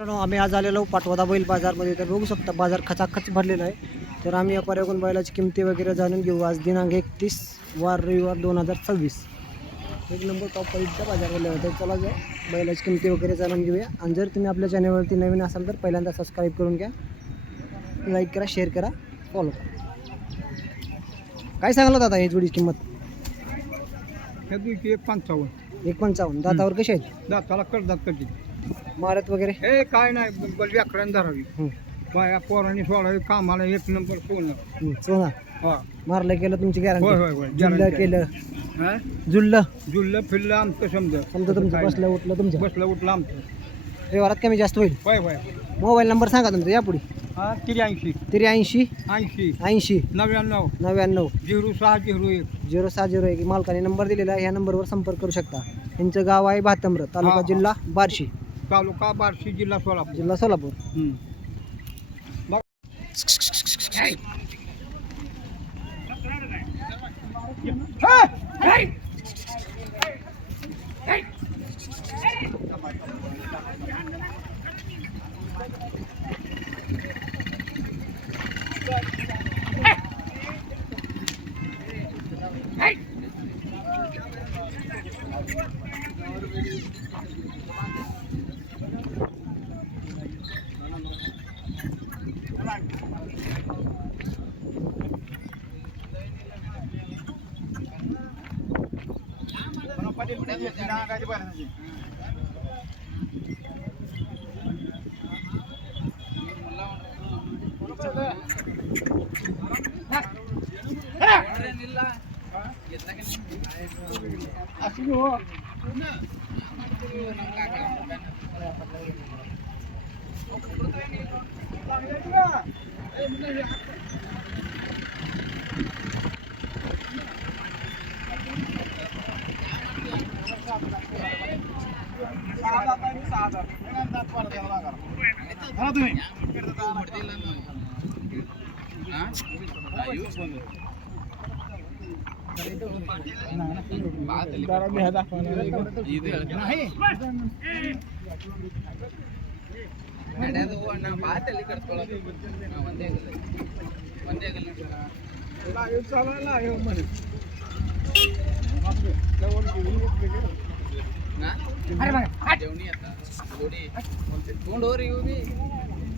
मित्रांनो, आम्ही आज आलेलो पाटवदा बैल बाजारमध्ये. तर बघू शकता बाजार खचाखच भरलेला आहे. तर आम्ही व्यापाऱ्याकडून बैलाची किमती वगैरे जाणून घेऊ. आज दिनांक 31 वार रविवार 2026. एक नंबर टॉप क्वालिटीचा बाजार भरलेला आहे. तर चला जाऊ बैलाची किमती वगैरे जाणून घेऊया. आणि जर तुम्ही आपल्या चॅनलवरती नवीन असाल तर पहिल्यांदा सबस्क्राईब करून घ्या, लाईक करा, शेअर करा, फॉलो करा. काय सांगला दादा ही जोडीची किंमत? ह्या दुईची 1.55. 1.55. दातावर कसे आहेत? दाताला कडदात कधी मारत वगैरे? हे काय नाही व्याकरण धरावी. बाया पोरांनी सोडावी कामाला. एक नंबर सोनं. सोना हा मारलं केलं तुमची होय गॅरंटी? होय होय जुल्लं guarantee केलं, आहे. हा? जुल्लं जुल्लं फिरलं आमचं समजा समजा तुमचं बसलं उठलं तुमचं बसलं उठलं आमचं. व्यवहारात कमी जास्त होईल. होय होय. मोबाईल नंबर सांगा तुमचा यापुढे. हा 83 83 80 80 99 99 0601. 0601 मालकाने नंबर दिलेला आहे. ह्या नंबरवर संपर्क करू शकता. यांचं गाव आहे भातंब्र, तालुका हा. जिल्हा बार्शी, तालुका बार्शी, जिल्हा सोलापूर. जिल्हा सोलापूर.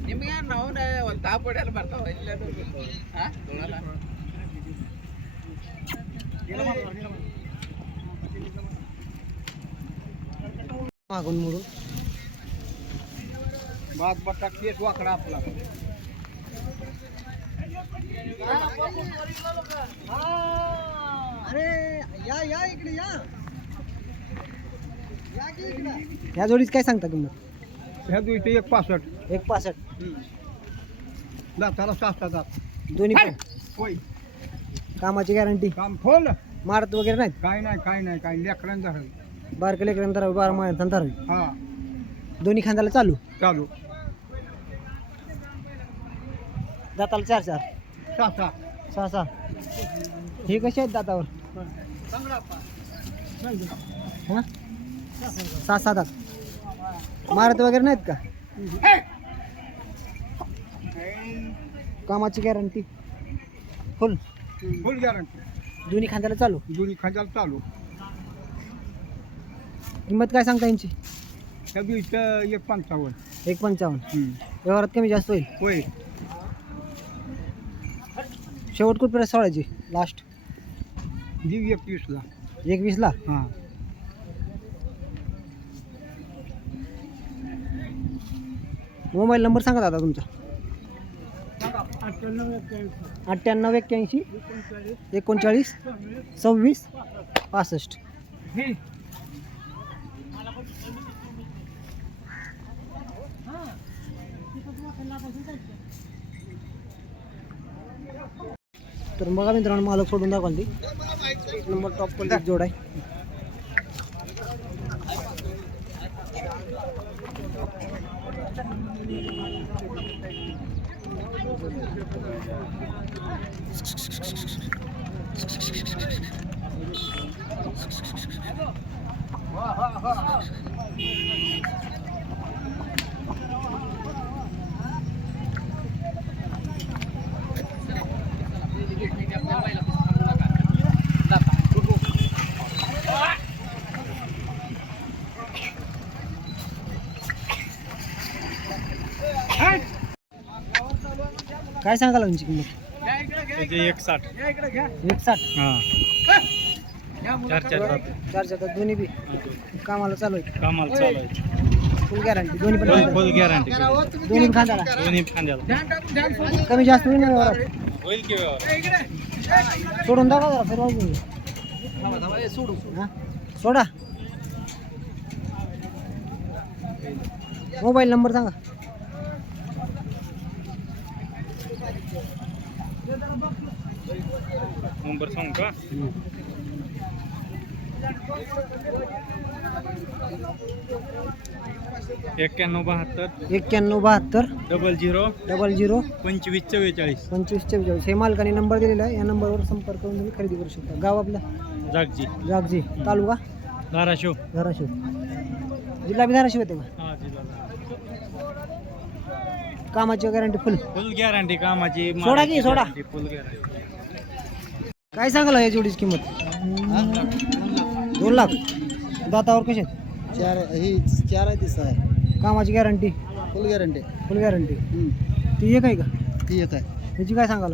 ನಿಮ್ಗೆ ನಾವು ಒಂದು ತಾಪಡೆಲ್ಲ ಬರ್ತಾವ ಇಲ್ಲ मागून मोडून भात बट्टा केस वाकडा आपला. अरे या या इकडे या. ह्या जोडीच काय सांगता किंमत? ह्या दुईची 1.65. 1.65. दाताला 6 दात. दोन्ही पण होय. कामाची गॅरंटी? काम फोल. मारत वगैरे नाहीत? काय नाही काय नाही काय लेकरांनी धरावी. बारके लेकरांतर 12 महिन्यात धरावी. हा दोन्ही खांद्याला चालू? चालू. दाताला 4-4 6 6-6. हे कसे आहेत दातावर? हां 6-6 दात. मारत वगैरे नाहीत का? कामाची गॅरंटी फुल? फुल गॅरंटी. दोन्ही खांद्याला चालू? दोन्ही खांद्याला चालू. किंमत काय सांगता यांची? ह्या दुईचं 1.55. 1.55. व्यवहारात कमी जास्त होईल? होय. शेवट कुठपर्यंत सोडायची लास्ट? जी 21ला. 21ला? हां. मोबाईल नंबर सांगा दादा तुमचा. 98 81 39 26 65. तर बघा मित्रांनो, मालक सोडून दाखवा ती. एक नंबर टॉप क्वालिटी जोड आहे. काय सांगाल यांची किंमत? त्याचे 160. 160. हां. चार चार चार दोन्ही बी कामाला चालू आहे. कामाला चालू आहे. फुल गॅरंटी दोन्ही पण फुल गॅरंटी. दोन्ही खांद्याला दोन्ही खांद्याला. कमी जास्त होईल ना व्यवहारात? होईल की व्यवहार? सोडून टाका जरा फिरवा घेऊन. हा? सोडा. मोबाईल नंबर सांगा. नंबर सांगू का? 9172 9172 00 00 2544 2544 हे मालकाने नंबर दिलेला आहे. या नंबरवर संपर्क करून तुम्ही खरेदी करू शकता. गाव आपलं जागजी. जागजी, तालुका धाराशिव. धाराशिव, जिल्हा बी धाराशिव येते का? हा जिल्हा. कामाची गॅरंटी फुल. फुल गॅरंटी कामाची. सोडा की, सोडा. फुल गॅरंटी. काय सांगाल या जोडीची किंमत? 2 लाख. दातावर कसे आहेत? 4 आहे दिसा आहे. कामाची गॅरंटी फुल गॅरंटी. फुल गॅरंटी. ती एक आहे का? ती एक आहे. ह्याची काय सांगाल?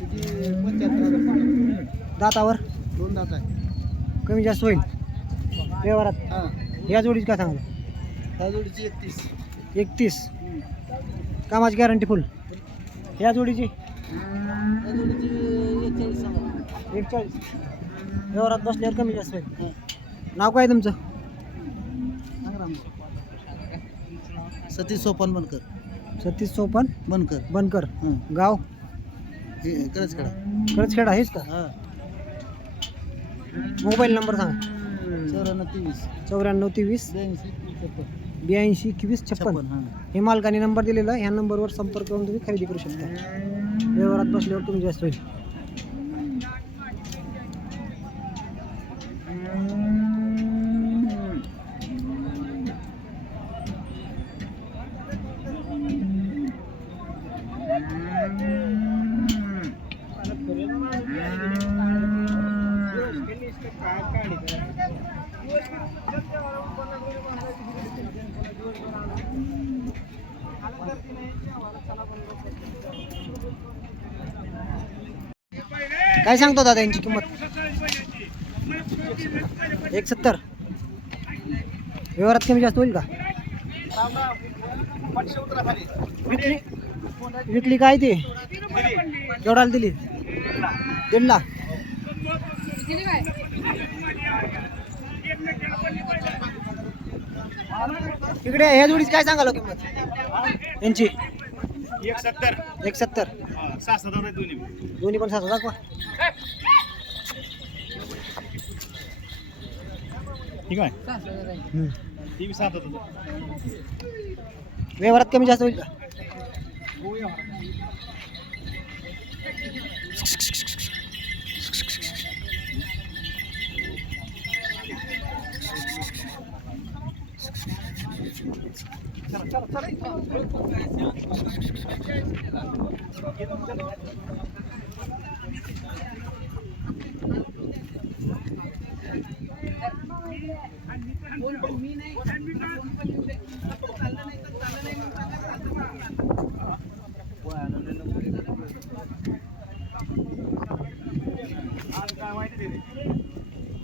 तिची 75,000. दातावर 2 दात आहे. कमी जास्त होईल व्यवहारात. हां. या जोडीची काय सांगाल? त्या जोडीची 31. 31. कामाची गॅरंटी फुल. या जोडीची त्या जोडीची 41 सांगा. 41. व्यवहारात बसल्यावर कमी जास्त होईल. नाव काय तुमचं? सतीश सोपान बनकर. सतीश सोपान बनकर. बनकर. हां. गाव हे करच कडा. खरंच आहेच का? हां. मोबाईल नंबर सांगा. 94 94 23 82 21 56. हां. हे मालकाने नंबर दिलेला आहे. ह्या नंबरवर संपर्क करून तुम्ही खरेदी करू शकता. व्यवहारात बसल्यावर कमी जास्त होईल. काय सांगतो दादा यांची किंमत? 170. व्यवहारात कमी जास्त होईल का? विकली विकली काय ती? जोडायला दिली 1.5 लाख. इकडे ह्या जोडीची काय सांगाल किंमत यांची? 170. 170. 6,000 दोन्ही. दोन्ही पण 7 दाखवा. ठीक आहे. हम्म. ती 7,000. व्यवहारात कमी जास्त होईल का?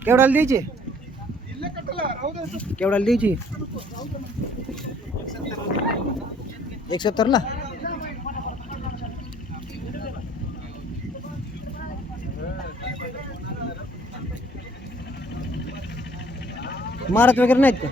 केवढ्याला द्यायची? केवढ्याला द्यायची? 170 ला. मारत वगैरे नाहीत का?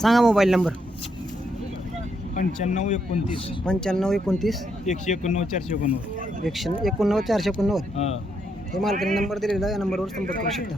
सांगा मोबाईल नंबर. 95 29 95 29 189 489. 189 489. हां. हे मालकाने नंबर दिलेला आहे. या नंबरवर संपर्क करू शकता.